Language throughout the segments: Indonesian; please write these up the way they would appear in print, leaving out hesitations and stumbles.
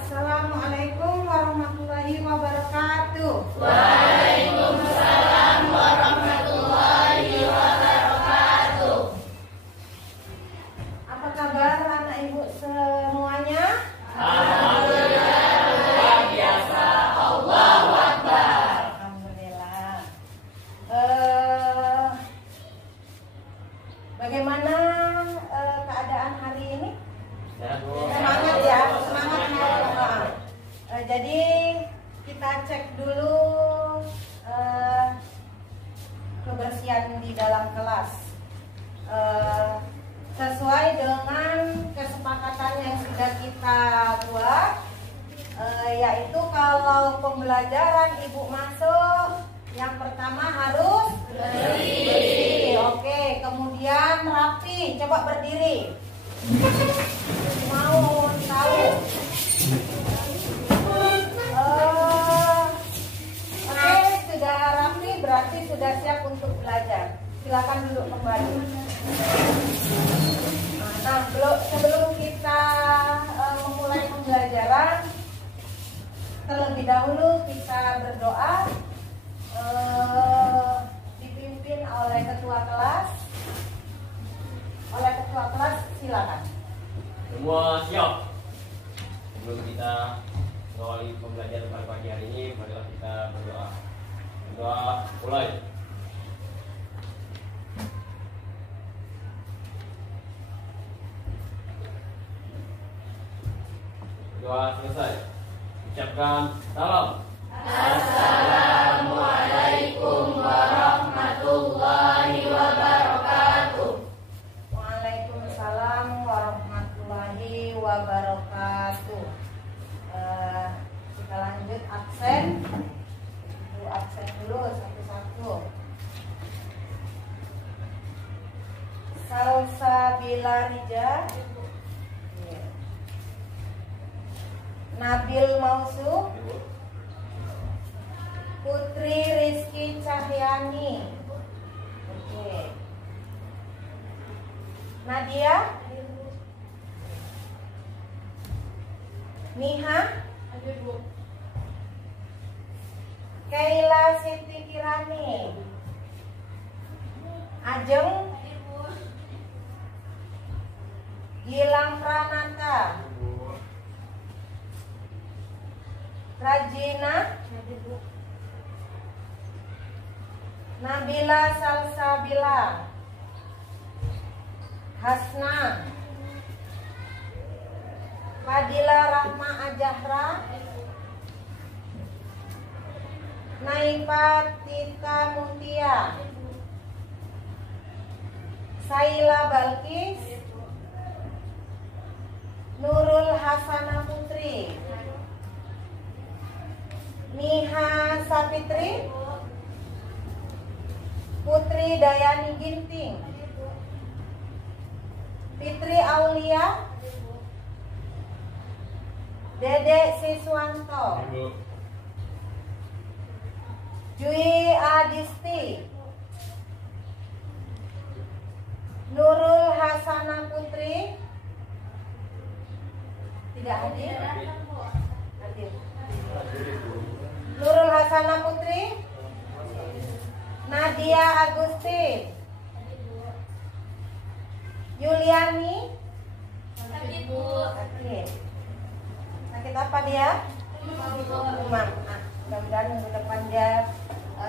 Assalamualaikum warahmatullahi wabarakatuh. Waalaikumsalam warahmatullahi wabarakatuh. Apa kabar anak ibu semuanya? Alhamdulillah luar biasa. Allahu Akbar. Alhamdulillah. Bagaimana keadaan hari ini? Semangat ya, semangat ya. Jadi kita cek dulu kebersihan di dalam kelas sesuai dengan kesepakatan yang sudah kita buat, yaitu kalau pembelajaran ibu masuk yang pertama harus bersih. Oke, kemudian rapi. Coba berdiri. Mau tahu? Oke, sudah rapi berarti sudah siap untuk belajar. Silakan duduk kembali. Nah, sebelum kita memulai pembelajaran, terlebih dahulu kita berdoa, dipimpin oleh ketua kelas. Silakan. Semua siap. Sebelum kita mengawali pembelajaran pada pagi hari ini, marilah kita berdoa. Berdoa mulai. Doa selesai. Ucapkan salam. Assalamualaikum warahmatullahi wabarakatuh. Waalaikumsalam warahmatullahi wabarakatuh. Kita lanjut absen. Ibu absen dulu satu-satu. Salsabila Rija, Nabil Mausu, Putri Rizky Cahyani. Oke. Nadia, Niha, Kaila Siti Kirani, Ajeng, Gilang Pranata, Rajina, Nabila Salsabila, Hasna, Fadila Rahma Ajahra, Naifa Tika Mutia, Saila Balkis, Nurul Hasana Putri, Niha Sapitri, Putri Dayani Ginting, Fitri Aulia, Dede Siswanto, Jui Adisti, Nurul Hasana Putri, tidak hadir? Hadir. Nurul Hasana Putri, Nadia Agustin, Yuliani, sakit bu. Sakit apa dia? Demam. Mudah-mudahan minggu depan dia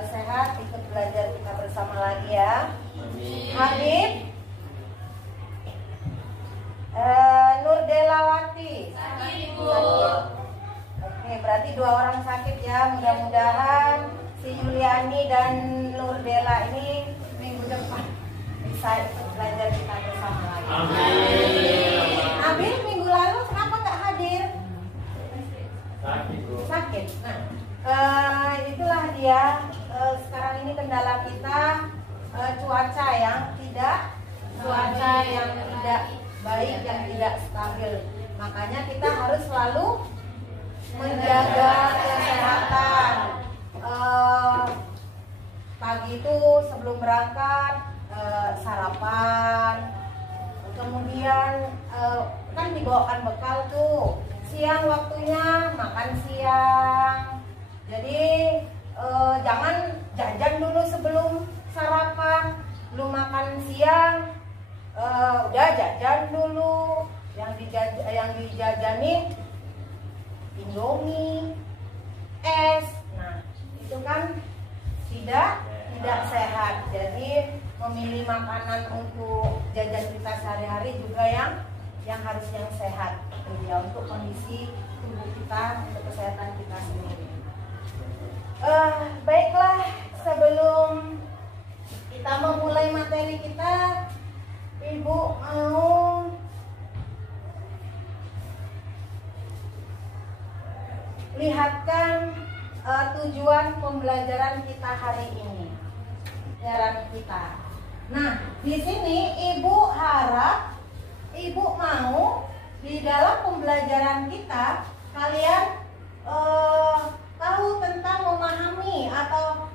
sehat, ikut belajar kita bersama lagi ya. Habib, Nur Delawati, sakit bu. Oke, berarti dua orang sakit ya. Mudah-mudahan si Yuliani dan Nur Dela ini minggu depan bisa ikut belajar kita bersama lagi. Amin. Nabil minggu lalu kenapa nggak hadir? Sakit. Nah, itulah dia. Sekarang ini kendala kita cuaca yang tidak baik, yang tidak stabil. Makanya kita harus selalu menjaga kesehatan. Pagi itu sebelum berangkat sarapan, kemudian kan dibawakan bekal tuh. Siang waktunya makan siang. Jadi jangan jajan dulu sebelum sarapan, belum makan siang udah jajan dulu. Yang dijajanin Indomie, es. Nah, itu kan tidak sehat. Jadi memilih makanan untuk jajan kita sehari-hari juga yang harus yang sehat, ya, untuk kondisi tubuh kita, untuk kesehatan kita sendiri. Baiklah, sebelum kita memulai materi kita, Ibu mau lihatkan tujuan pembelajaran kita hari ini, pelajaran kita. Nah, di sini Ibu harap, Ibu mau di dalam pembelajaran kita kalian tahu tentang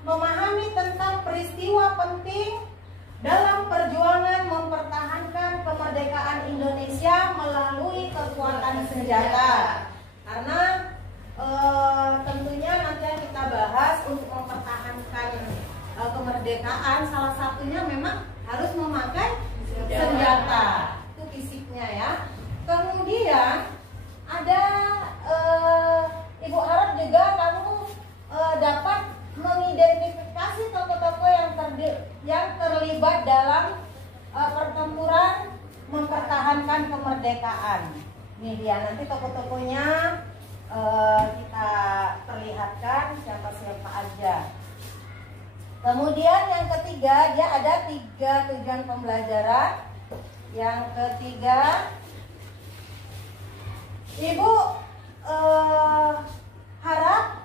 memahami tentang peristiwa penting dalam perjuangan mempertahankan kemerdekaan Indonesia melalui kekuatan senjata. Karena tentunya nanti yang kita bahas untuk mempertahankan kemerdekaan, salah satunya memang harus memakai senjata. Itu fisiknya ya. Kemudian ada Ibu harap juga kamu dapat mengidentifikasi tokoh-tokoh yang terlibat dalam pertempuran mempertahankan kemerdekaan. Nih dia, nanti tokoh-tokohnya kita perlihatkan siapa-siapa aja. Kemudian yang ketiga, dia ada 3 tujuan pembelajaran. Yang ketiga, Ibu harap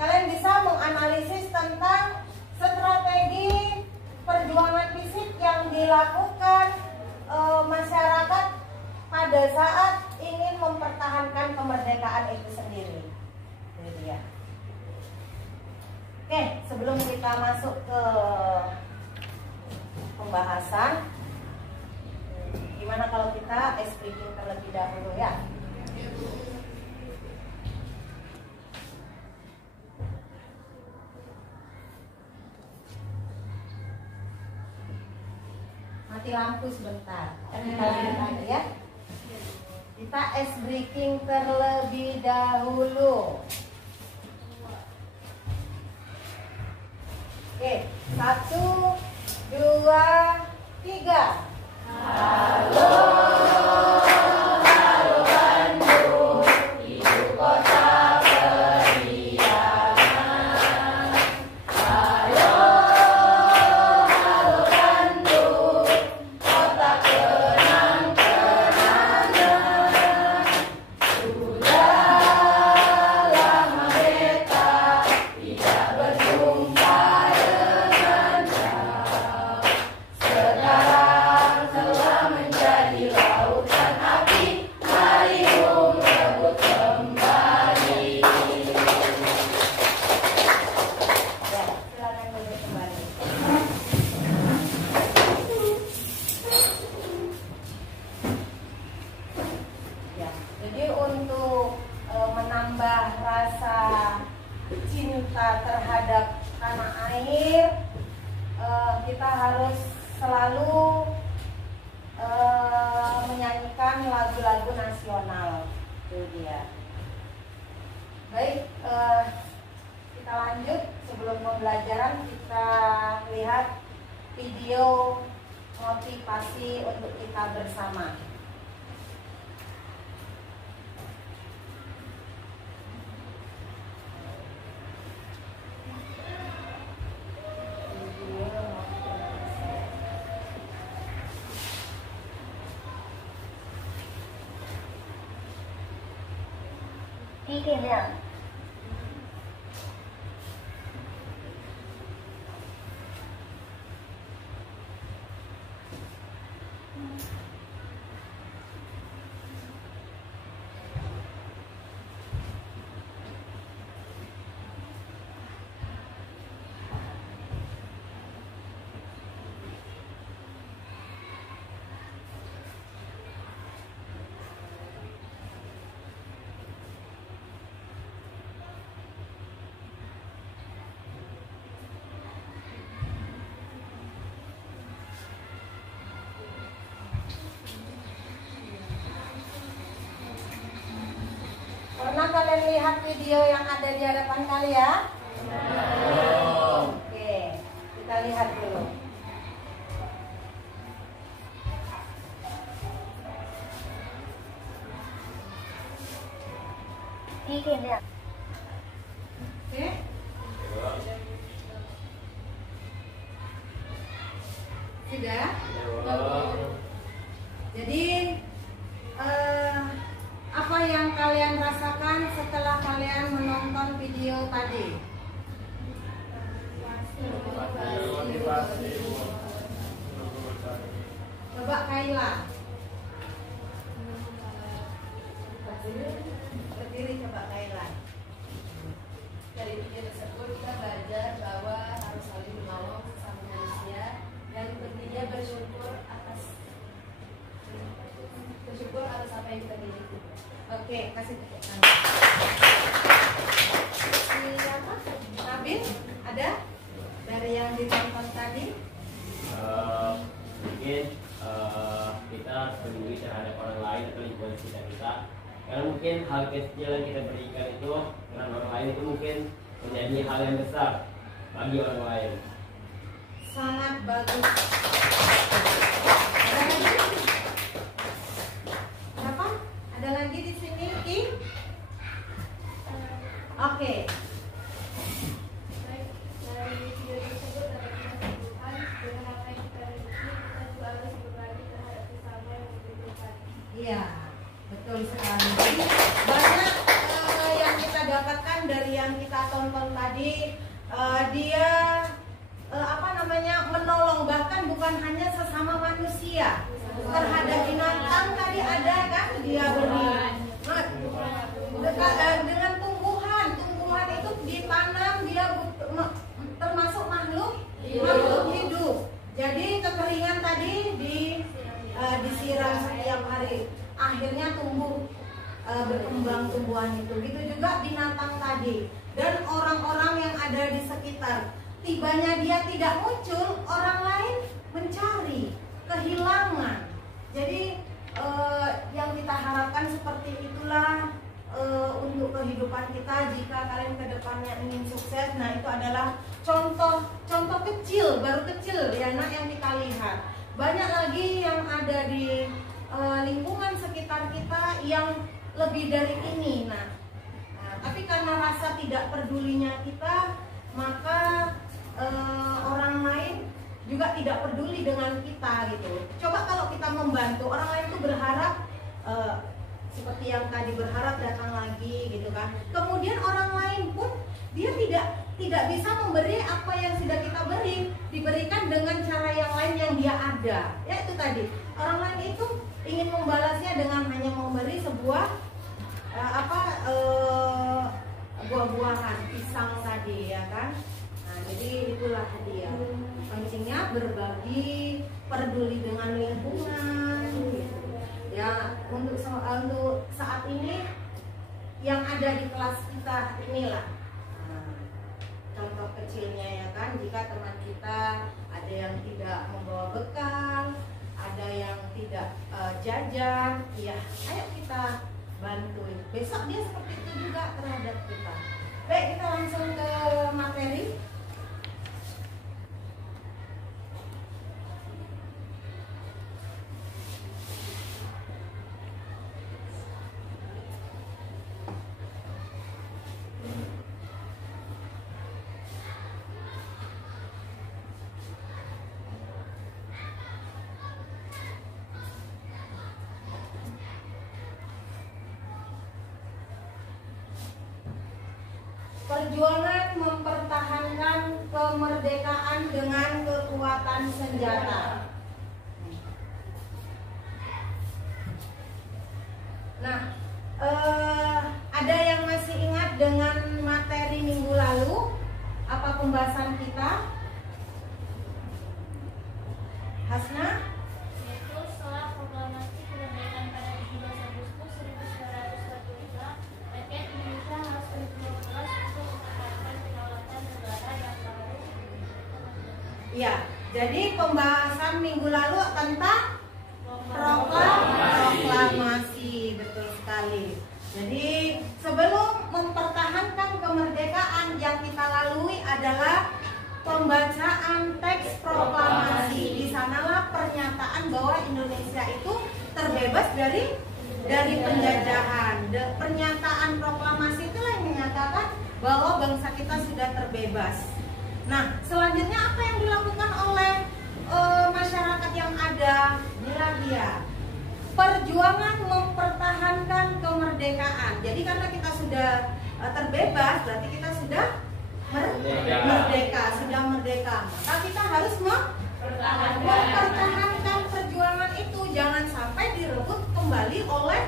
kalian bisa menganalisis tentang strategi perjuangan fisik yang dilakukan masyarakat pada saat ingin mempertahankan kemerdekaan itu sendiri. Itu dia. Oke, sebelum kita masuk ke pembahasan, gimana kalau kita speaking terlebih dahulu ya? Mati lampu sebentar. Kita lihat lagi ya. Kita ice breaking terlebih dahulu. Oke, 1, 2, 3. Halo. Terhadap tanah air, kita harus selalu menyanyikan lagu-lagu nasional. Itu dia. Baik, kita lanjut. Sebelum pembelajaran kita lihat video motivasi untuk kita bersama.电量。kalian lihat video yang ada di hadapan kalian? Oke, kita lihat dulu. Oke. Sudah? Jadi apa yang kalian rasakan setelah kalian menonton video tadi? Coba Kaila. Berdiri coba Kaila. Dari video tersebut kita belajar bahwa harus saling menolong sesama manusia dan intinya bersyukur atas apa yang kita miliki. Oke, kasih tepuk tangan. Siapa? Nabil, ada? Dari yang ditonton tadi? Mungkin kita peduli terhadap orang lain atau lingkungan sekitar kita. Karena mungkin hal kecil yang kita berikan itu dengan orang lain itu mungkin menjadi hal yang besar bagi orang lain. Sangat bagus. Ada lagi? Siapa? Ada lagi di sini, Ki? Oke. Dari video tersebut dapat kita simpulkan dengan apa yang kita miliki kita juga harus berbagi terhadap sesama yang membutuhkan. Iya, betul sekali. Jadi banyak yang kita dapatkan dari yang kita tonton tadi. Dia menolong, bahkan bukan hanya sesama manusia, terhadap binatang tadi ada kan dia beri. Dengan tumbuhan itu ditanam, dia termasuk makhluk hidup. Jadi kekeringan tadi disiram setiap hari, akhirnya tumbuh berkembang tumbuhan itu. Gitu juga binatang tadi dan orang-orang yang ada di sekitar. Tibanya dia tidak muncul, orang lain mencari, kehilangan. Jadi yang kita harapkan seperti itulah untuk kehidupan kita. Jika kalian ke depannya ingin sukses, nah itu adalah contoh kecil, baru kecil ya nak yang kita lihat. Banyak lagi yang ada di lingkungan sekitar kita yang lebih dari ini. Nah, tapi karena rasa tidak pedulinya kita, maka orang lain juga tidak peduli dengan kita gitu. Coba kalau kita membantu orang lain itu berharap seperti yang tadi berharap datang lagi gitu kan. Kemudian orang lain pun dia tidak bisa memberi apa yang sudah kita beri, diberikan dengan cara yang lain yang dia ada. Ya itu tadi. Orang lain itu ingin membalasnya dengan hanya memberi sebuah buah-buahan, pisang tadi ya kan. Nah, jadi itulah dia. Pentingnya berbagi, peduli dengan lingkungan gitu. Ya, untuk saat ini yang ada di kelas kita inilah contoh kecilnya ya kan. Jika teman kita ada yang tidak membawa bekal, ada yang tidak jajan, ya ayo kita bantuin. Besok dia seperti itu juga terhadap kita. Baik, kita langsung ke materi. Perjuangan mempertahankan kemerdekaan dengan kekuatan senjata. Nah, ada yang masih ingat dengan materi minggu lalu? Apa pembahasan kita? Hasna? Yaitu setelah proklamasi kemerdekaan pada 17 Agustus 1945, rakyat Indonesia harus berjuang keras untuk mempertahankan kedaulatan negara yang baru. Ya, jadi pembahasan minggu lalu tentang proklamasi, betul sekali. Jadi sebelum mempertahankan kemerdekaan yang kita lalui adalah pembacaan teks proklamasi. Di sanalah pernyataan bahwa Indonesia itu terbebas dari penjajahan. Pernyataan proklamasi itulah yang menyatakan bahwa bangsa kita sudah terbebas. Nah, selanjutnya apa yang dilakukan oleh masyarakat yang ada? Inilah dia, perjuangan mempertahankan kemerdekaan. Jadi karena kita sudah terbebas, berarti kita sudah merdeka, Maka kita harus mempertahankan perjuangan itu, jangan sampai direbut kembali oleh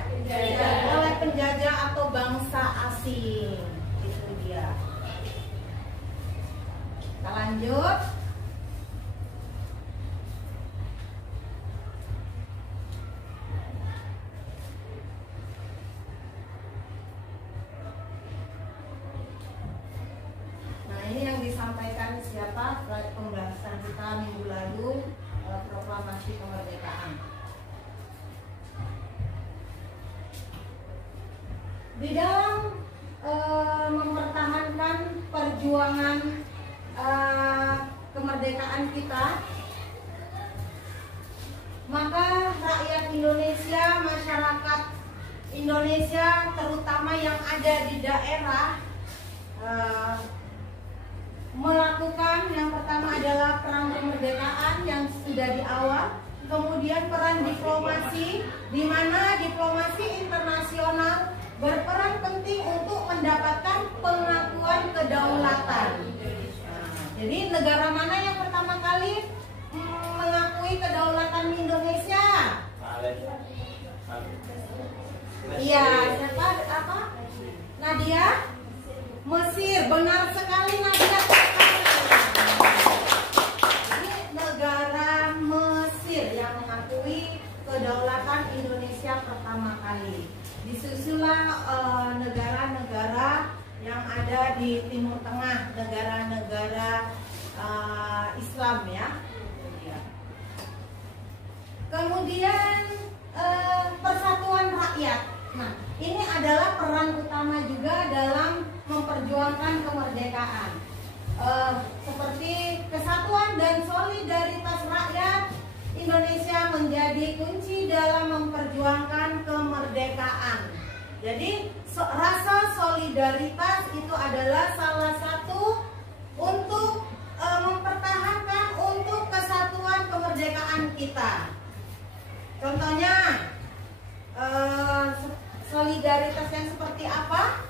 penjajah atau bangsa asing. Itu dia. Kita lanjut. Ini yang disampaikan siapa? Pembahasan kita minggu lalu, proklamasi kemerdekaan. Di dalam mempertahankan perjuangan kemerdekaan kita, maka rakyat Indonesia, masyarakat Indonesia, terutama yang ada di daerah, melakukan yang pertama adalah perang kemerdekaan yang sudah di awal, kemudian peran diplomasi, di mana diplomasi internasional berperan penting untuk mendapatkan pengakuan kedaulatan. Jadi negara mana yang pertama kali mengakui kedaulatan Indonesia? Iya, siapa? Apa? Nadia? Mesir. Benar sekali Nadia. Ini negara Mesir yang mengakui kedaulatan Indonesia pertama kali. Disusulah negara-negara yang ada di Timur Tengah, negara-negara Islam ya. Kemudian persatuan rakyat. Nah, ini adalah peran utama juga dalam memperjuangkan kemerdekaan. Seperti kesatuan dan solidaritas rakyat Indonesia menjadi kunci dalam memperjuangkan kemerdekaan. Jadi rasa solidaritas itu adalah salah satu untuk mempertahankan untuk kesatuan kemerdekaan kita. Contohnya solidaritas yang seperti apa?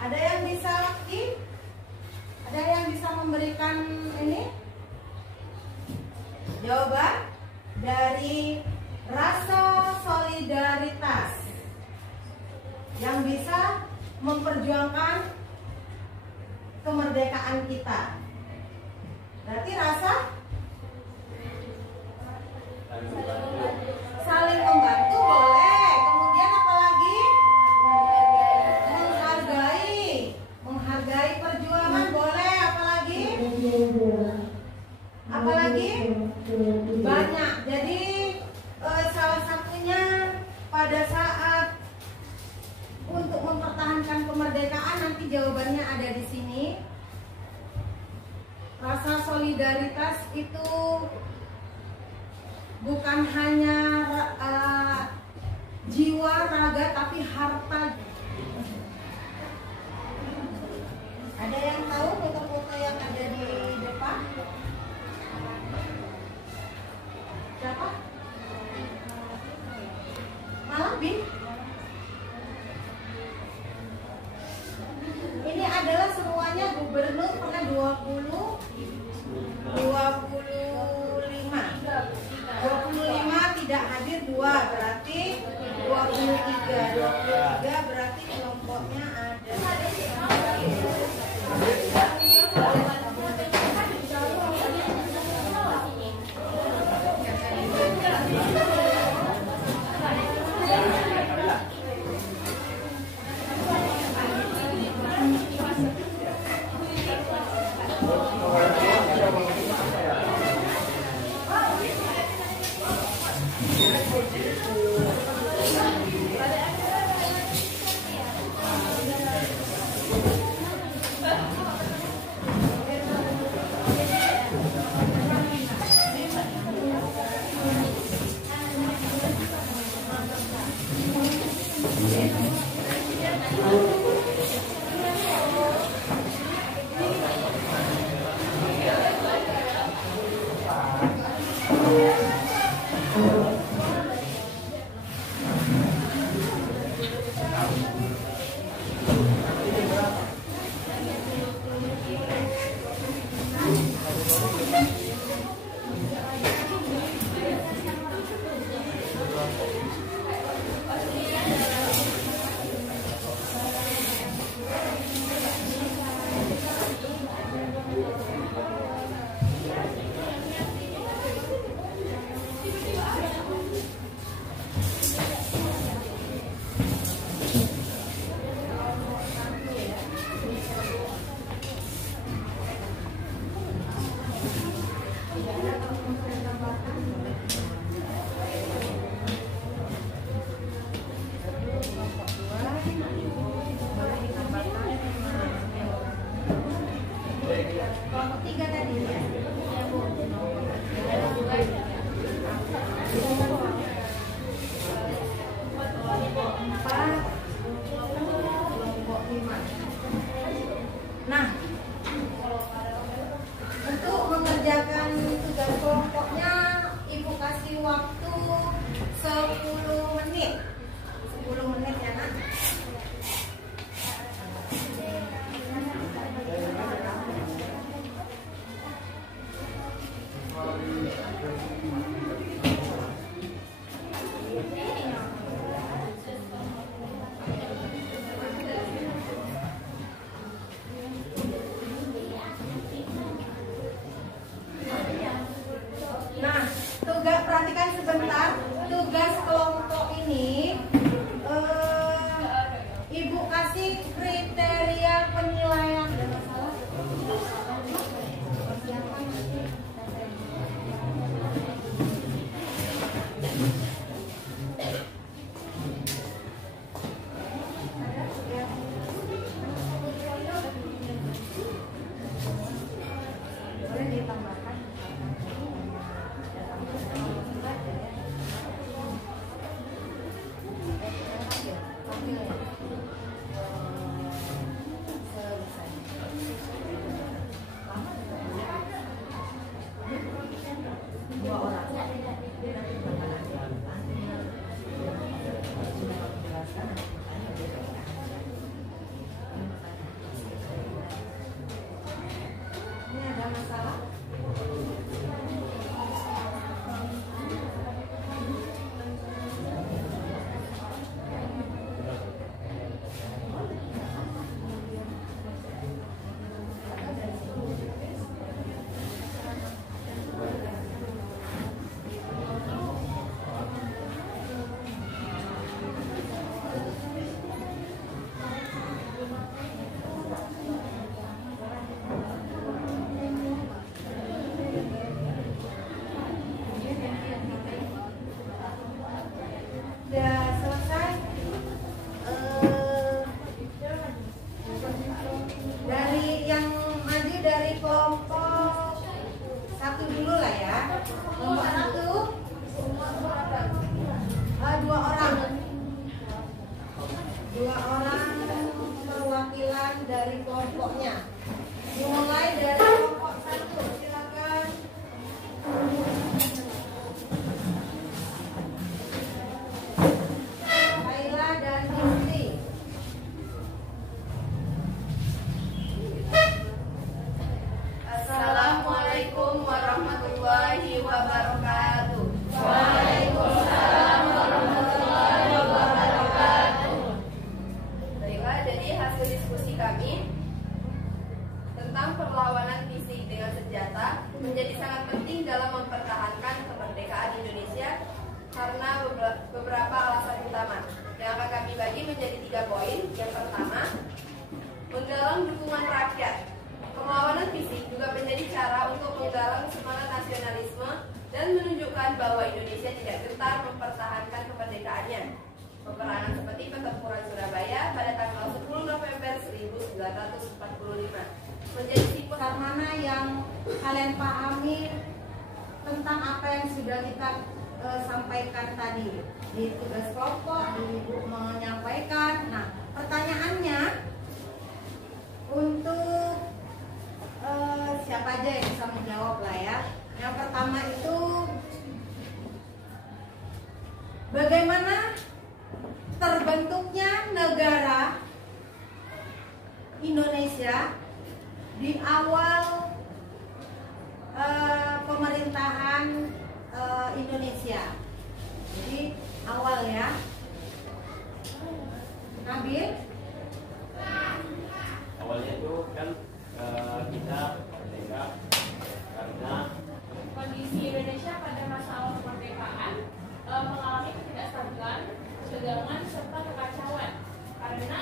Ada yang bisa memberikan ini jawaban dari rasa solidaritas yang bisa memperjuangkan kemerdekaan kita. Berarti rasa saling membantu boleh. Kemudian apa lagi? Menghargai perjuangan boleh. Apa lagi? Banyak. Jadi salah satunya pada saat untuk mempertahankan kemerdekaan, nanti jawabannya ada di sini. Rasa solidaritas itu bukan hanya jiwa, raga, tapi harta. Ada yang tahu foto-foto yang ada di depan? Siapa? Malabin? Ini adalah semuanya gubernur pernah 25 tidak hadir 2, berarti 23 berarti kelompoknya ada. Nah, untuk mengerjakan tugas kelompoknya, Ibu kasih waktu 10 menit. 10 menit ya, Nak. Nah, perhatikan sebentar. Tugas kelompok ini Ibu kasih kriteria penilaian. Boleh ditambahkan. Ini ada masalah? Udah selesai. Dari yang maju dari kelompok 1 dulu lah ya. Kelompok 1 2 orang. 2 orang perwakilan dari kelompoknya. Mulai dari kelompok 1, silakan. Laila dan Indri. Assalamualaikum warahmatullahi wabarakatuh. Baiklah, jadi hasil diskusi kami tentang perlawanan fisik dengan senjata menjadi sangat penting dalam mempertahankan kemerdekaan Indonesia karena beberapa alasan utama yang akan kami bagi menjadi 3 poin. Yang pertama, menggalang dukungan rakyat. Perlawanan fisik juga menjadi cara untuk menggalang semangat nasionalisme dan menunjukkan bahwa Indonesia tidak gentar mempertahankan kemerdekaannya. Peperangan seperti pertempuran Surabaya pada tanggal 10 November 1945 menjadi simbol Mana yang kalian pahami tentang apa yang sudah kita sampaikan tadi di tugas kelompok, Ibu menyampaikan. Nah, pertanyaan Indonesia di awal pemerintahan Indonesia. Jadi awal ya. Nabil? Awalnya itu kan kita merdeka karena Kondisi Indonesia pada masa awal kemerdekaan mengalami ketidakstabilan, ketegangan, serta kekacauan karena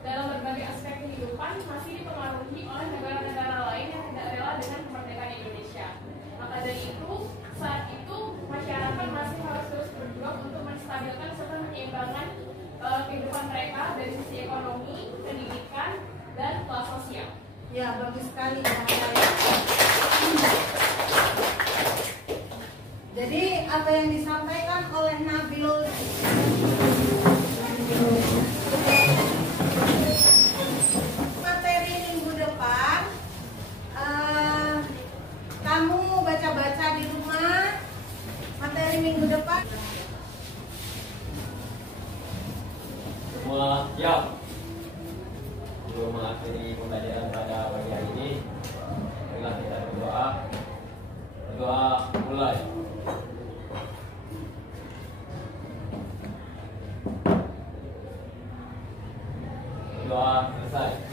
dalam berbagai aspek kehidupan masih dipengaruhi oleh negara-negara lain yang tidak rela dengan kemerdekaan Indonesia. Maka dari itu, saat itu masyarakat masih harus terus berjuang untuk menstabilkan serta menyeimbangkan kehidupan mereka dari sisi ekonomi, pendidikan, dan kelas sosial. Ya, bagus sekali. Jadi apa yang disampaikan oleh Nabil materi minggu depan, kamu baca-baca di rumah materi minggu depan. semua siap untuk mengakhiri pembelajaran pada pagi hari ini. Marilah kita berdoa. Berdoa mulai. Berdoa selesai.